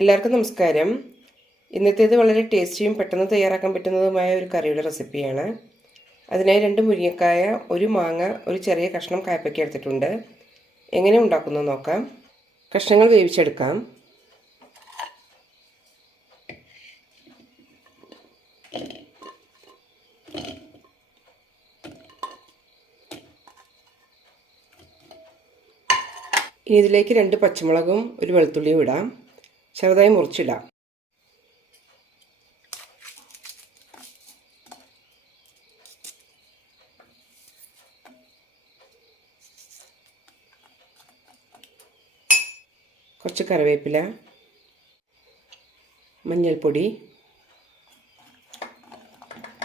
എല്ലാവർക്കും നമസ്കാരം. ഇന്നത്തേത് വളരെ ടേസ്റ്റിയും പെട്ടെന്ന് തയ്യാറാക്കാൻ പറ്റുന്നതുമായ ഒരു കറിയുടെ റെസിപ്പിയാണ്. അതിനായി രണ്ട് മുരിങ്ങക്കായ ഒരു മാങ്ങ ഒരു ചെറിയ കഷ്ണം കായപ്പയ്ക്ക് എടുത്തിട്ടുണ്ട്. എങ്ങനെ ഉണ്ടാക്കുന്നു നോക്കാം. കഷ്ണങ്ങൾ വേവിച്ചെടുക്കാം. ഇനി ഇതിലേക്ക് രണ്ട് പച്ചമുളകും ഒരു വെളുത്തുള്ളിയും ഇടാം. ചെറുതായി മുറിച്ചിടാം. കുറച്ച് കറിവേപ്പില മഞ്ഞൾപ്പൊടി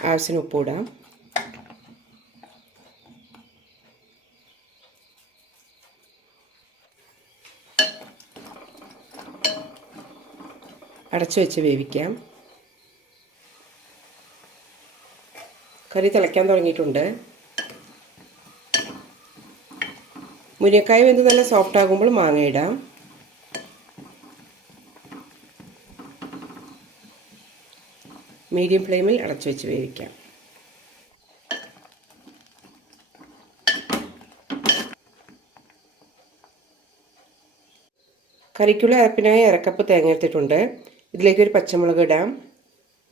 ആവശ്യത്തിന് ഉപ്പ് അടച്ചു വെച്ച് വേവിക്കാം. കറി തിളയ്ക്കാൻ തുടങ്ങിയിട്ടുണ്ട്. മുരിങ്ങക്കായ വെന്ത് നല്ല സോഫ്റ്റ് ആകുമ്പോൾ മാങ്ങ ഇടാം. മീഡിയം ഫ്ലെയിമിൽ അടച്ചു വെച്ച് വേവിക്കാം. കറിക്കുള്ള അരപ്പിനായി അരക്കപ്പ് തേങ്ങ എടുത്തിട്ടുണ്ട്. ഇതിലേക്ക് ഒരു പച്ചമുളക് ഇടാം.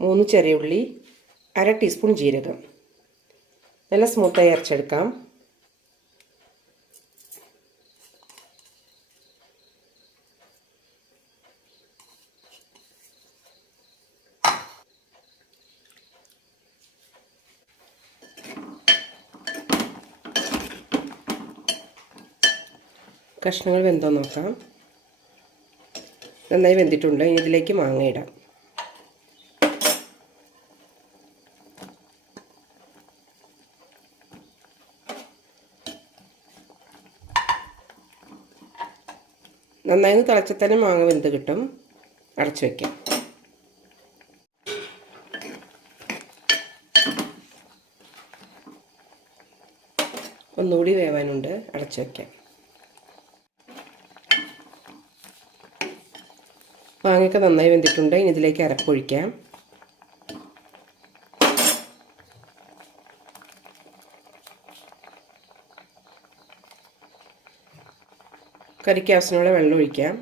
മൂന്ന് ചെറിയ ഉള്ളി അര ടീസ്പൂൺ ജീരകം. നല്ല സ്മൂത്തായി അരച്ചെടുക്കാം. കഷ്ണങ്ങൾ വെന്തോ നോക്കാം. നന്നായി വെന്തിട്ടുണ്ട്. ഇനി ഇതിലേക്ക് മാങ്ങ ഇടാം. നന്നായി തിളച്ചാൽ തന്നെ മാങ്ങ വെന്ത് കിട്ടും. അടച്ചു വയ്ക്കാം ഒന്നുകൂടി വേവാനുണ്ട്. അടച്ചു വയ്ക്കാം മാങ്ങയൊക്കെ നന്നായി വെന്തിട്ടുണ്ട്. ഇനി ഇതിലേക്ക് അരപ്പൊഴിക്കാം. കറിക്ക് ആവശ്യമുള്ള വെള്ളം ഒഴിക്കാം.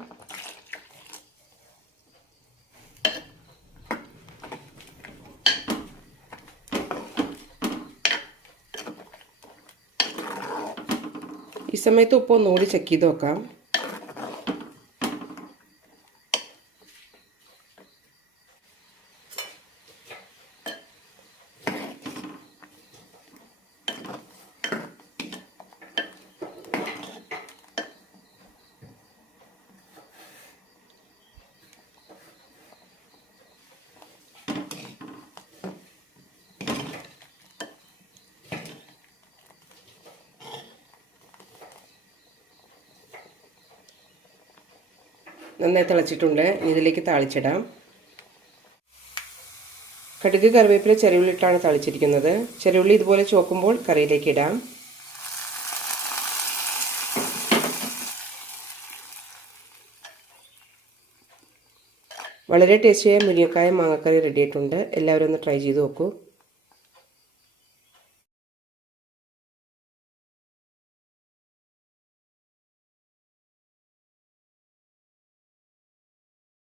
ഈ സമയത്ത് ഉപ്പ് ഒന്നുകൂടി ചെക്ക് ചെയ്ത് നോക്കാം. നന്നായി തിളച്ചിട്ടുണ്ട്. ഇതിലേക്ക് താളിച്ചിടാം. കടുക് കറിവേപ്പില ചെറിയുള്ളിട്ടാണ് തളിച്ചിരിക്കുന്നത്. ചെറിയുള്ളി ഇതുപോലെ ചോക്കുമ്പോൾ കറിയിലേക്ക് ഇടാം. വളരെ ടേസ്റ്റിയായ മുരിങ്ങക്കായ മാങ്ങക്കറി റെഡിയായിട്ടുണ്ട് എല്ലാവരും ഒന്ന് ട്രൈ ചെയ്ത് നോക്കൂ.